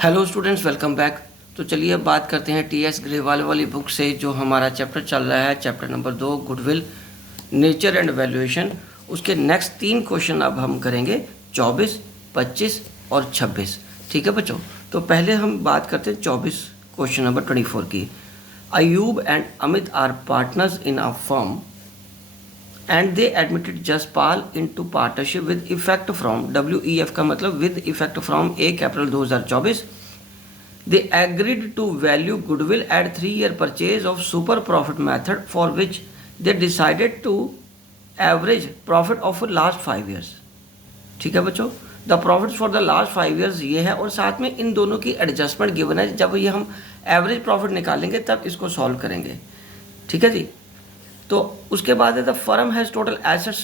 Hello students, welcome back. तो चलिए अब बात करते हैं टीएस ग्रेवाल वाली बुक से जो हमारा चैप्टर चल रहा है, chapter number 2 goodwill, nature and valuation. उसके नेक्स्ट 3 क्वेश्चन अब हम करेंगे 24, 25 और 26। ठीक है बच्चों, तो पहले हम बात करते हैं 24 क्वेश्चन नंबर 24 की। Ayub and Amit are partners in a firm and they admitted Jaspal into partnership with effect from WEF का मतलब with effect from 1 April 2024. They agreed to value goodwill at 3-year purchase of super profit method for which they decided to average profit of last 5 years. ठीक है बच्चों, the profits for the last 5 years ये है और साथ में इन दोनों की एडजस्टमेंट गिवन है। जब ये हम एवरेज प्रॉफिट निकालेंगे तब इसको सॉल्व करेंगे। ठीक है जी। तो उसके बाद है the firm has total assets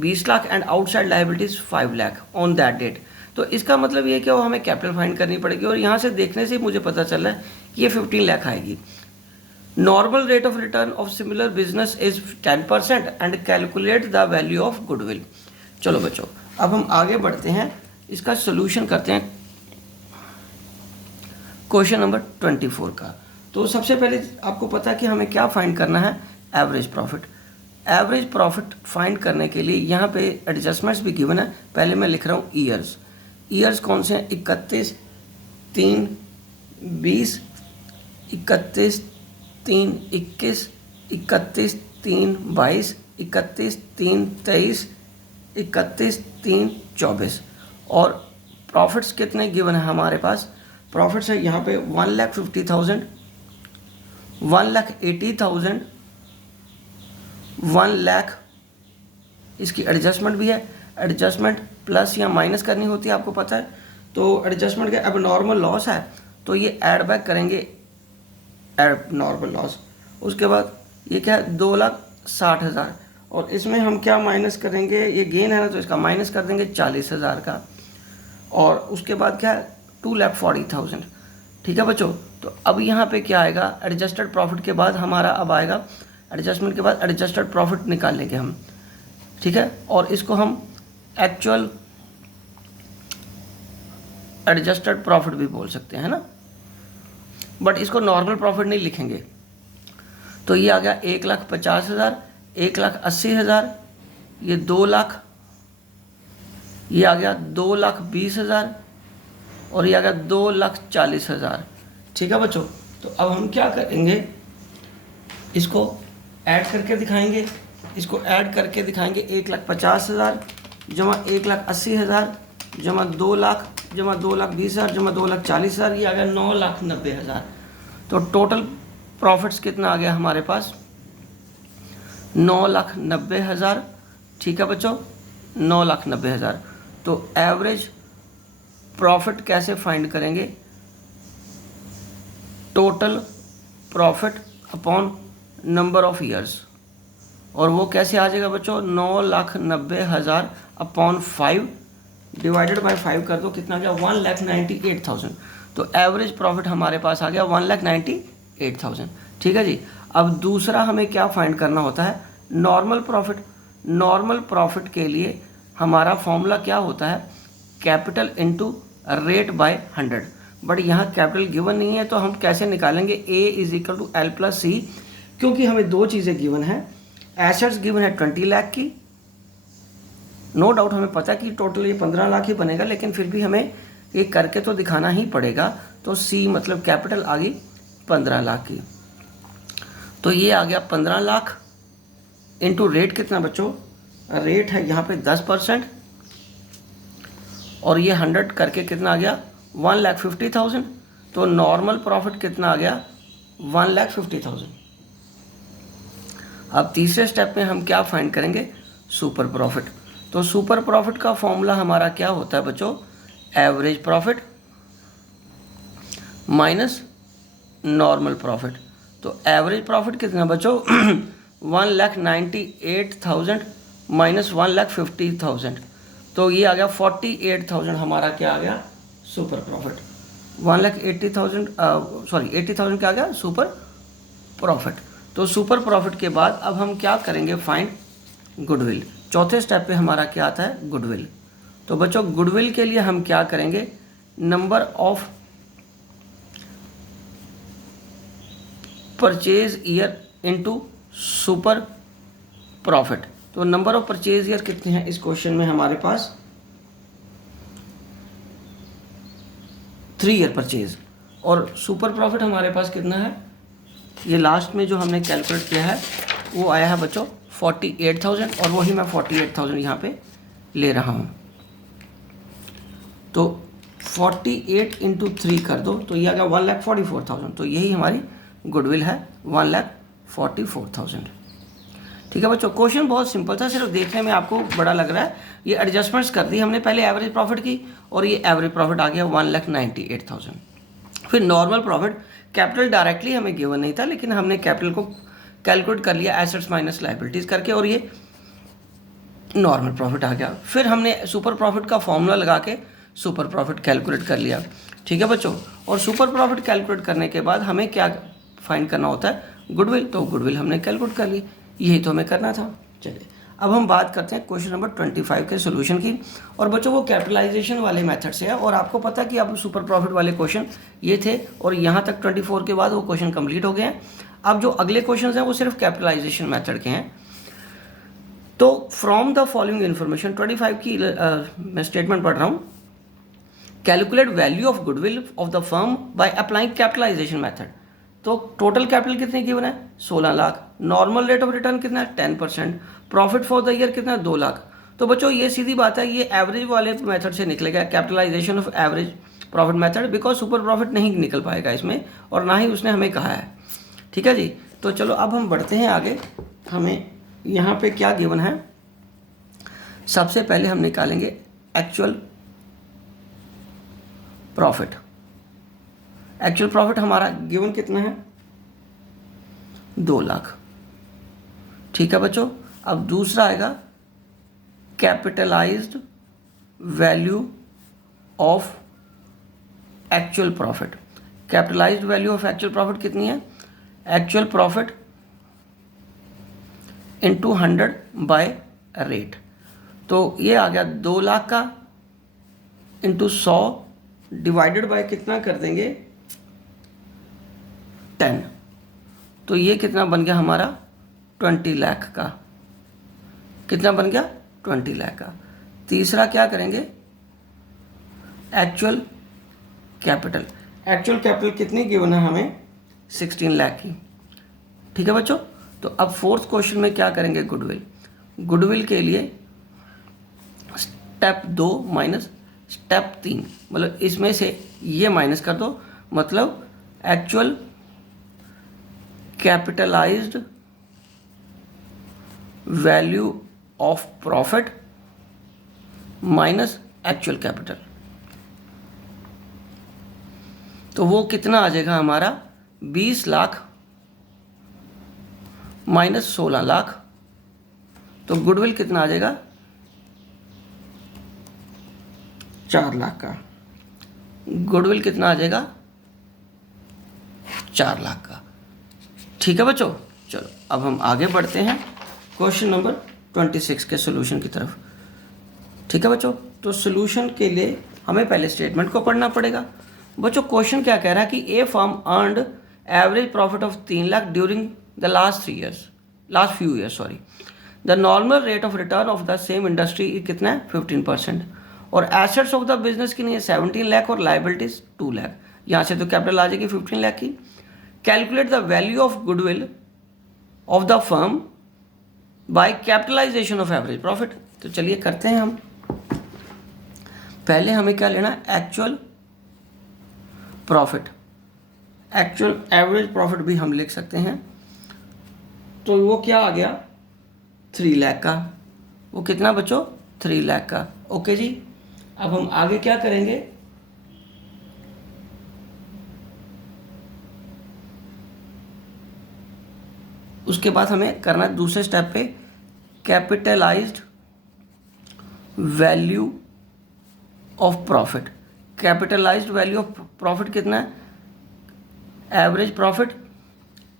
20 lakh and outside liabilities 5 lakh on that date. तो इसका मतलब ये क्या, वो हमें कैपिटल फाइंड करनी पड़ेगी और यहाँ से देखने से मुझे पता चल रहा है कि ये 15 लाख आएगी। Normal rate of return of similar business is 10% and calculate the value of goodwill. चलो बच्चों, अब हम आगे बढ़ते हैं, इसका सोल्यूशन करते हैं क्वेश्चन नंबर 24 का। तो सबसे पहले आपको पता है कि हमें क्या फाइंड करना है, average profit. Average profit find करने के लिए यहाँ पे एडजस्टमेंट्स भी गिवन है। पहले मैं लिख रहा हूँ ईयर्स। ईयर्स कौन से हैं? 31, 3, 20, 31, 3, 21, 31, 3, 22, 31, 3, 23, 31, 3, 24। और प्रॉफिट्स कितने गिवन है हमारे पास? प्रॉफिट्स है यहाँ पे 1,50,000, 1,80,000, 1 लाख। इसकी एडजस्टमेंट भी है। एडजस्टमेंट प्लस या माइनस करनी होती है, आपको पता है। तो एडजस्टमेंट के अब नॉर्मल लॉस है तो ये ऐड बैक करेंगे, ऐड नॉर्मल लॉस। उसके बाद ये क्या है, 2,60,000 और इसमें हम क्या माइनस करेंगे, ये गेन है ना तो इसका माइनस कर देंगे 40,000 का। और उसके बाद क्या है, 2,40,000। ठीक है बच्चों, तो अब यहाँ पे क्या आएगा, एडजस्टेड प्रॉफिट के बाद हमारा अब आएगा, एडजस्टमेंट के बाद एडजस्टेड प्रॉफिट निकाल लेंगे हम। ठीक है, और इसको हम एक्चुअल एडजस्टेड प्रॉफिट भी बोल सकते हैं ना, बट इसको नॉर्मल प्रॉफिट नहीं लिखेंगे। तो ये आ गया 1,50,000, 1,80,000, ये 2 लाख, ये आ गया 2,20,000 और ये आ गया 2,40,000। ठीक है बच्चों, तो अब हम क्या करेंगे, इसको ऐड करके दिखाएंगे। इसको ऐड करके दिखाएंगे 1,50,000 जमा 1,80,000 जमा 2 लाख जमा 2,20,000 जमा 2,40,000, ये आ गया 9,90,000। तो टोटल प्रॉफिट्स कितना आ गया हमारे पास, 9,90,000। ठीक है बच्चों, 9,90,000। तो एवरेज प्रॉफिट कैसे फाइंड करेंगे, total profit upon number of years, और वो कैसे आ जाएगा बच्चों, 9,90,000 अपॉन 5 डिवाइडेड बाय 5 कर दो, कितना आ गया, 1,98,000। तो एवरेज प्रॉफिट हमारे पास आ गया 1,98,000। ठीक है जी। अब दूसरा हमें क्या फाइंड करना होता है, नॉर्मल प्रॉफिट। नॉर्मल प्रॉफिट के लिए हमारा फॉर्मूला क्या होता है, capital into rate by 100। But यहाँ कैपिटल गिवन नहीं है तो हम कैसे निकालेंगे, A is equal to L plus C, क्योंकि हमें दो चीज़ें गिवन है। एसेट्स गिवन है 20 लाख की, नो डाउट हमें पता है कि टोटल ये 15 लाख ही बनेगा, लेकिन फिर भी हमें ये करके तो दिखाना ही पड़ेगा। तो C मतलब कैपिटल आ गई 15 लाख की। तो ये आ गया 15 लाख इंटू रेट कितना बच्चों, रेट है यहाँ पे 10% और ये 100 करके कितना आ गया, 1,50,000। तो नॉर्मल प्रॉफिट कितना आ गया, 1,50,000। अब तीसरे स्टेप में हम क्या फाइंड करेंगे, सुपर प्रॉफिट। तो सुपर प्रॉफिट का फॉर्मूला हमारा क्या होता है बच्चों, average profit minus normal profit. तो एवरेज प्रॉफिट कितना बच्चों, 1,98,000 माइनस 1,50,000। तो ये आ गया 48,000 हमारा क्या आ गया, सुपर प्रॉफिट। 1,80,000 80,000 क्या आ गया, सुपर प्रॉफिट। तो सुपर प्रॉफिट के बाद अब हम क्या करेंगे, फाइंड गुडविल। चौथे स्टेप पे हमारा क्या आता है, गुडविल। तो बच्चों गुडविल के लिए हम क्या करेंगे, number of purchase year into super profit. तो नंबर ऑफ परचेज ईयर कितने हैं इस क्वेश्चन में हमारे पास? 3 ईयर परचेज। और सुपर प्रॉफिट हमारे पास कितना है? ये लास्ट में जो हमने कैलकुलेट किया है वो आया है बच्चों 48,000, और वही मैं 48,000 यहाँ पे ले रहा हूँ। तो 48 इंटू 3 कर दो तो ये आ गया 1,44,000। तो यही हमारी गुडविल है, 1,44,000। ठीक है बच्चों, क्वेश्चन बहुत सिंपल था, सिर्फ देखने में आपको बड़ा लग रहा है। ये एडजस्टमेंट्स कर दी हमने पहले एवरेज प्रॉफिट की, और ये एवरेज प्रॉफिट आ गया 1,98,000। फिर नॉर्मल प्रॉफिट, कैपिटल डायरेक्टली हमें गिवन नहीं था, लेकिन हमने कैपिटल को कैलकुलेट कर लिया एसेट्स माइनस लायबिलिटीज़ करके, और ये नॉर्मल प्रॉफिट आ गया। फिर हमने सुपर प्रॉफिट का फॉर्मूला लगा के सुपर प्रॉफिट कैलकुलेट कर लिया। ठीक है बच्चों, और सुपर प्रॉफिट कैलकुलेट करने के बाद हमें क्या फाइंड करना होता है? गुडविल। तो गुडविल हमने कैलकुलेट कर ली, यही तो हमें करना था। चलिए अब हम बात करते हैं क्वेश्चन नंबर 25 के सोल्यूशन की। और बच्चों वो कैपिटलाइजेशन वाले मेथड से है, और आपको पता है कि अब सुपर प्रॉफिट वाले क्वेश्चन ये थे, और यहाँ तक 24 के बाद वो क्वेश्चन कंप्लीट हो गए हैं। अब जो अगले क्वेश्चन हैं वो सिर्फ कैपिटलाइजेशन मेथड के हैं। तो फ्रॉम द फॉलोइंग इन्फॉर्मेशन, 25 की मैं स्टेटमेंट पढ़ रहा हूँ। Calculate value of goodwill of the firm by applying capitalisation method. तो टोटल कैपिटल कितने गिवन है? 16 lakh. Normal rate of return कितना है? 10%। प्रॉफिट फॉर द ईयर कितना है? 2 लाख। तो बच्चों ये सीधी बात है, ये एवरेज वाले मेथड से निकलेगा, capitalisation of average profit method, because super profit नहीं निकल पाएगा इसमें, और ना ही उसने हमें कहा है। ठीक है जी, तो चलो अब हम बढ़ते हैं आगे। हमें यहाँ पे क्या गिवन है? सबसे पहले हम निकालेंगे एक्चुअल प्रॉफिट। एक्चुअल प्रॉफिट हमारा गिवन कितना है? 2 लाख। ठीक है बच्चों, अब दूसरा आएगा capitalised value of actual profit. Capitalised value of actual profit कितनी है? Actual profit into 100 by rate. तो ये आ गया 2 लाख का इंटू 100 डिवाइडेड बाय कितना कर देंगे? 10। तो ये कितना बन गया हमारा? 20 लाख का। कितना बन गया? 20 लाख का। तीसरा क्या करेंगे? Actual capital. एक्चुअल कैपिटल कितनी गिवन है हमें? 16 लाख की। ठीक है बच्चों, तो अब फोर्थ क्वेश्चन में क्या करेंगे? गुडविल। गुडविल के लिए स्टेप 2 माइनस स्टेप 3, मतलब इसमें से ये माइनस कर दो, मतलब actual capitalised value of profit minus actual capital. तो वो कितना आ जाएगा हमारा? 20 लाख माइनस 16 लाख। तो गुडविल कितना आ जाएगा? 4 लाख का। गुडविल कितना आ जाएगा? 4 लाख का। ठीक है बच्चों, चलो अब हम आगे बढ़ते हैं क्वेश्चन नंबर 26 के सोल्यूशन की तरफ। ठीक है बच्चों, तो सोल्यूशन के लिए हमें पहले स्टेटमेंट को पढ़ना पड़ेगा। बच्चों क्वेश्चन क्या कह रहा है कि a firm earned average profit of 3 lakh during the last few years. The normal rate of return of the same industry कितना है? 15%। और एसेट्स ऑफ द बिजनेस की नहीं है 17 लाख, और लाइबिलिटीज 2 लाख। यहाँ से तो कैपिटल आ जाएगी 15 लाख की। Calculate the value of goodwill of the firm by capitalisation of average profit. तो चलिए करते हैं हम। पहले हमें क्या लेना है? Actual profit. Actual average profit भी हम लिख सकते हैं। तो वो क्या आ गया? 3 लाख का। वो कितना बच्चों? 3 लाख का। ओके जी, अब हम आगे क्या करेंगे? उसके बाद हमें करना है दूसरे स्टेप पे capitalised value of profit. Capitalised value of profit कितना है? Average profit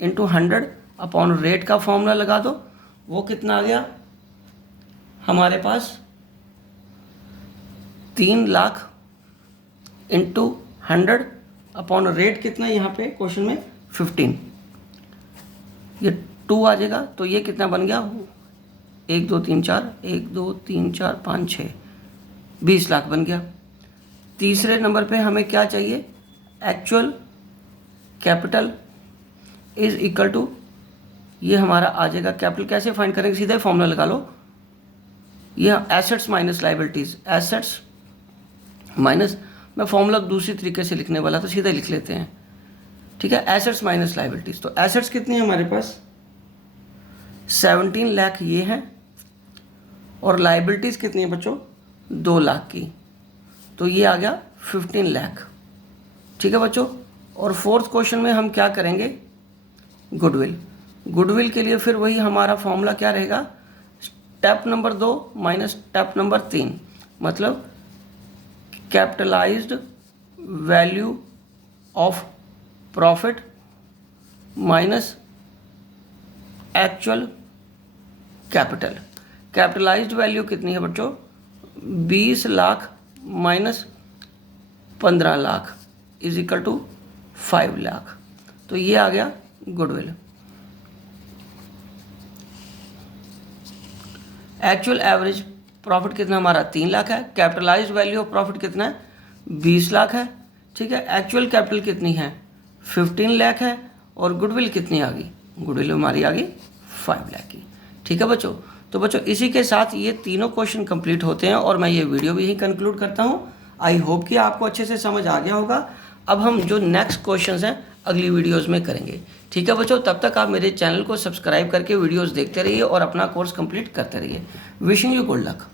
into 100 upon rate का फॉर्मूला लगा दो। वो कितना आ गया हमारे पास? 3 लाख इंटू 100 अपॉन रेट कितना यहाँ पे क्वेश्चन में? 15। ये 2 आ जाएगा, तो ये कितना बन गया 1 2 3 4 1 2 3 4 5 6 20 लाख बन गया। तीसरे नंबर पे हमें क्या चाहिए, actual capital is equal to, ये हमारा आ जाएगा कैपिटल, कैसे फाइंड करेंगे, सीधा फॉर्मूला लगा लो, ये assets minus liabilities, assets minus, मैं फॉर्मूला दूसरी तरीके से लिखने वाला तो सीधा लिख लेते हैं, ठीक है, एसेट्स माइनस लाइबिलिटीज। तो एसेट्स कितनी है हमारे पास 17 लाख ये है, और लाइबिलिटीज कितनी है बच्चों 2 लाख की, तो ये आ गया 15 लाख, ठीक है बच्चों। और फोर्थ क्वेश्चन में हम क्या करेंगे, गुडविल। गुडविल के लिए फिर वही हमारा फॉर्मूला क्या रहेगा, step number 2 minus step number 3, मतलब capitalised value of profit minus actual capital. Capitalised value कितनी है बच्चों 20 lakh minus 15 lakh is equal to 5 lakh, तो ये आ गया गुडविल। एक्चुअल एवरेज प्रॉफिट कितना हमारा 3 लाख है, कैपिटलाइज्ड वैल्यू ऑफ प्रॉफिट कितना है 20 लाख है, ठीक है। एक्चुअल कैपिटल कितनी है 15 लाख है, और गुडविल कितनी आ गई, गुडविल हमारी आ गई 5 लाख की, ठीक है बच्चों। तो बच्चों इसी के साथ ये तीनों क्वेश्चन कंप्लीट होते हैं और मैं ये वीडियो भी यहीं कंक्लूड करता हूँ। आई होप कि आपको अच्छे से समझ आ गया होगा। अब हम जो नेक्स्ट क्वेश्चंस हैं अगली वीडियोस में करेंगे, ठीक है बच्चों। तब तक आप मेरे चैनल को सब्सक्राइब करके वीडियोस देखते रहिए और अपना कोर्स कंप्लीट करते रहिए। Wishing you good luck.